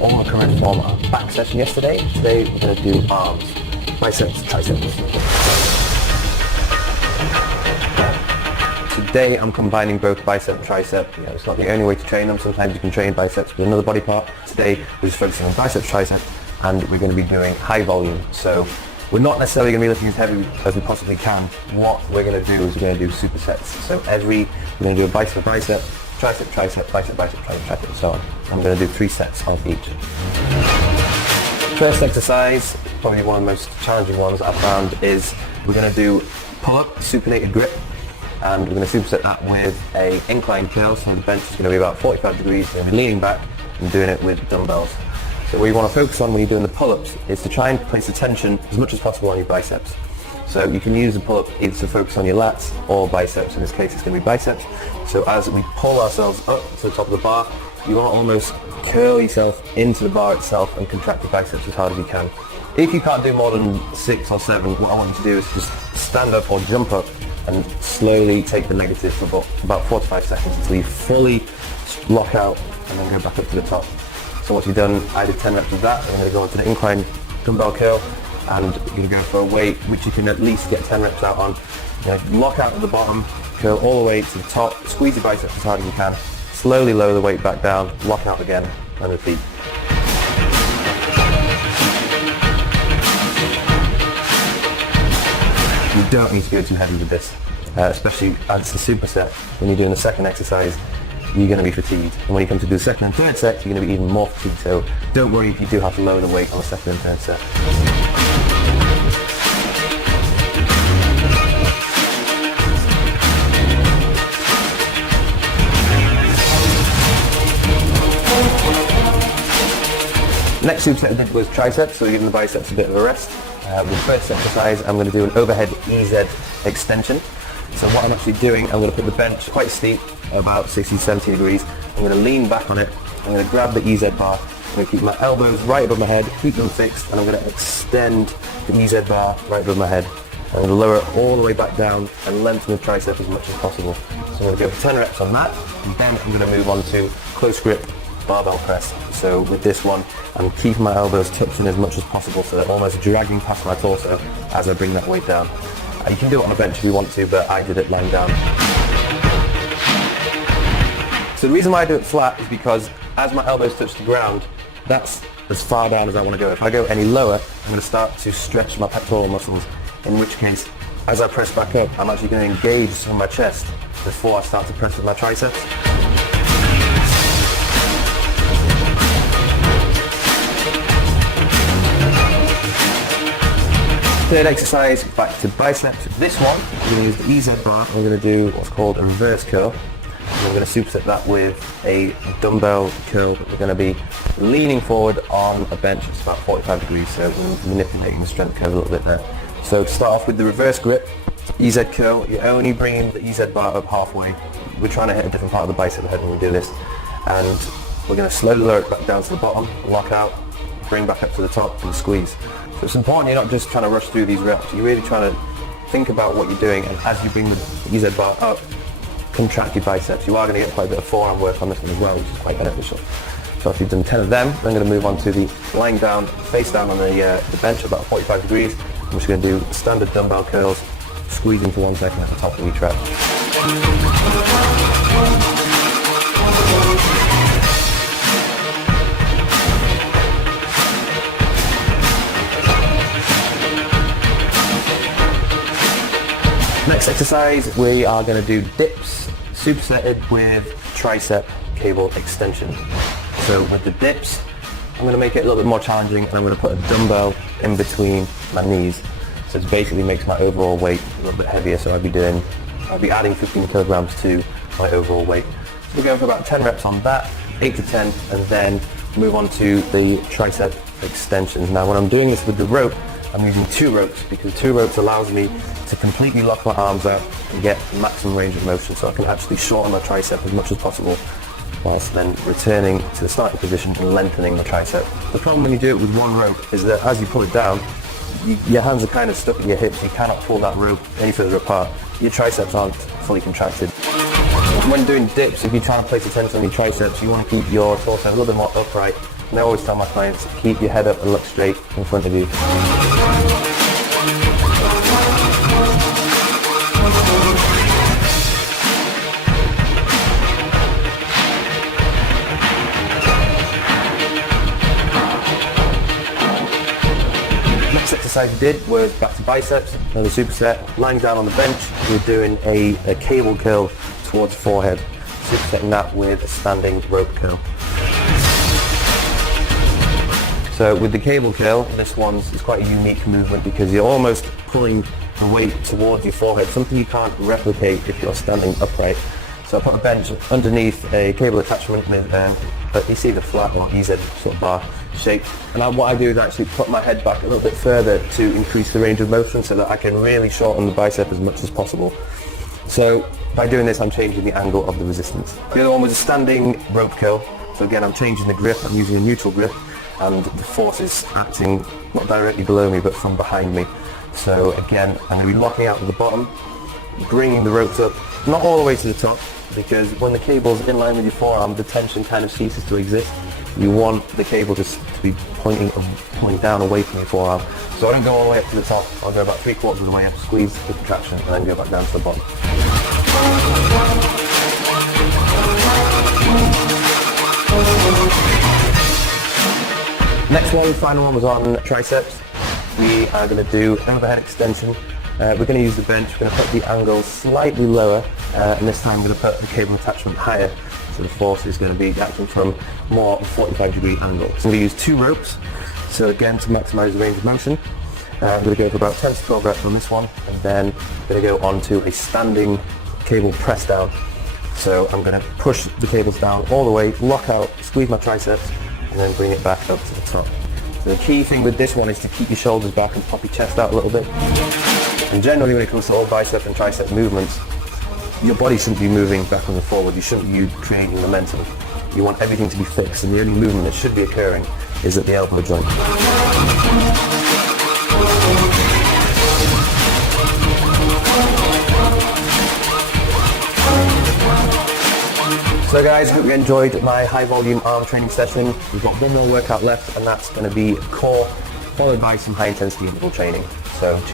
all my correct form our back session yesterday. Today we're going to do arms, biceps, triceps. Today I'm combining both bicep and tricep. It's not the only way to train them. Sometimes you can train biceps with another body part. Today we're just focusing on biceps, tricep, and we're going to be doing high volume. So we're not necessarily going to be lifting as heavy as we possibly can. What we're going to do is we're going to do supersets. So we're going to do a bicep, tricep, tricep, bicep, tricep, tricep, and so on. I'm going to do 3 sets of each. First exercise, probably one of the most challenging ones I've found, is we're going to do pull-up, supinated grip, and we're going to superset that with a incline curl. So the bench is going to be about 45 degrees, we're going to be leaning back and doing it with dumbbells. So what you want to focus on when you're doing the pull-ups is to try and place the tension as much as possible on your biceps. So you can use the pull-up either to focus on your lats or biceps. In this case it's going to be biceps. So as we pull ourselves up to the top of the bar, you want to almost curl yourself into the bar itself and contract your biceps as hard as you can. If you can't do more than 6 or 7, what I want you to do is just stand up or jump up and slowly take the negative for about 4 to 5 seconds until you fully lock out and then go back up to the top. So once you've done, I did 10 reps of that, I'm going to go on to the incline dumbbell curl, and you're going to go for a weight which you can at least get 10 reps out on. You're going to lock out at the bottom, curl all the way to the top, squeeze your biceps as hard as you can, slowly lower the weight back down, lock out again, and repeat. You don't need to go too heavy with this, especially as it's a superset. When you're doing the second exercise, you're going to be fatigued. And when you come to do the second and third set, you're going to be even more fatigued. So don't worry if you do have to lower the weight on the second and third set. Next superset I did was triceps, so we're giving the biceps a bit of a rest. With the first exercise, I'm going to do an overhead EZ extension. So what I'm actually doing, I'm going to put the bench quite steep, about 60-70 degrees. I'm going to lean back on it. I'm going to grab the EZ bar. I'm going to keep my elbows right above my head, keep them fixed, and I'm going to extend the EZ bar right above my head. I'm going to lower it all the way back down and lengthen the tricep as much as possible. So I'm going to go for 10 reps on that, and then I'm going to move on to close grip barbell press. So with this one, I'm keeping my elbows tucked in as much as possible, so they're almost dragging past my torso as I bring that weight down. You can do it on a bench if you want to, but I did it lying down. So the reason why I do it flat is because as my elbows touch the ground, that's as far down as I want to go. If I go any lower, I'm going to start to stretch my pectoral muscles, in which case, as I press back up, I'm actually going to engage some of my chest before I start to press with my triceps. Third exercise, back to biceps. This one, we're going to use the EZ bar. We're going to do what's called a reverse curl. And we're going to superset that with a dumbbell curl. We're going to be leaning forward on a bench. It's about 45 degrees, so we're manipulating the strength curve a little bit there. So to start off with the reverse grip, EZ curl, you're only bringing the EZ bar up halfway. We're trying to hit a different part of the bicep head when we do this. And we're going to slowly lower it back down to the bottom, lock out, bring back up to the top and squeeze. So it's important you're not just trying to rush through these reps, you're really trying to think about what you're doing, and as you bring the EZ bar up, contract your biceps. You are going to get quite a bit of forearm work on this one as well, which is quite beneficial. So after you've done 10 of them, I'm going to move on to the lying down, face down on the bench about 45 degrees. I'm just going to do standard dumbbell curls, squeezing for 1 second at the top of each rep. Next exercise, we are going to do dips, supersetted with tricep cable extension. So with the dips, I'm going to make it a little bit more challenging, and I'm going to put a dumbbell in between my knees. So it basically makes my overall weight a little bit heavier, so I'll be adding 15 kilograms to my overall weight. So we're going for about 10 reps on that, 8 to 10, and then move on to the tricep extensions. Now when I'm doing this with the rope, I'm using 2 ropes, because 2 ropes allows me to completely lock my arms out and get maximum range of motion, so I can actually shorten my tricep as much as possible whilst then returning to the starting position and lengthening the tricep. The problem when you do it with 1 rope is that as you pull it down, your hands are kind of stuck in your hips. You cannot pull that rope any further apart. Your triceps aren't fully contracted. When doing dips, if you're trying to place the tension on your triceps, you want to keep your torso a little bit more upright And I always tell my clients, keep your head up and look straight in front of you. Next exercise we did was back to biceps, another superset. Lying down on the bench, we're doing a cable curl towards forehead. Supersetting that with a standing rope curl. So with the cable curl, this one's is quite a unique movement because you're almost pulling the weight towards your forehead, something you can't replicate if you're standing upright. So I put a bench underneath a cable attachment with it's either flat or EZ sort of bar shape. And what I do is actually put my head back a little bit further to increase the range of motion so that I can really shorten the bicep as much as possible. So by doing this, I'm changing the angle of the resistance. The other one was a standing rope curl. So again, I'm changing the grip. I'm using a neutral grip, and the force is acting not directly below me, but from behind me. So again, I'm going to be locking out at the bottom, bringing the ropes up, not all the way to the top, because when the cable's in line with your forearm, the tension kind of ceases to exist. You want the cable just to be pointing down away from your forearm. So I don't go all the way up to the top. I'll go about 3/4 of the way up, squeeze the contraction, and then go back down to the bottom. Next one, final one was on triceps. We are going to do an overhead extension. We're going to use the bench. We're going to put the angle slightly lower, and this time we're going to put the cable attachment higher. So the force is going to be acting from more of a 45-degree angle. So I'm going to use 2 ropes. So again, to maximise the range of motion, I'm going to go for about 10 to 12 reps on this one, and then I'm going to go on to a standing cable press down. So I'm going to push the cables down all the way, lock out, squeeze my triceps, and then bring it back up to the top. So the key thing with this one is to keep your shoulders back and pop your chest out a little bit. And generally when it comes to all bicep and tricep movements, your body shouldn't be moving backwards and forward. You shouldn't be creating momentum. You want everything to be fixed, and the only movement that should be occurring is at the elbow joint. So guys, hope you enjoyed my high volume arm training session. We've got one more workout left, and that's going to be core, followed by some high intensity interval training. So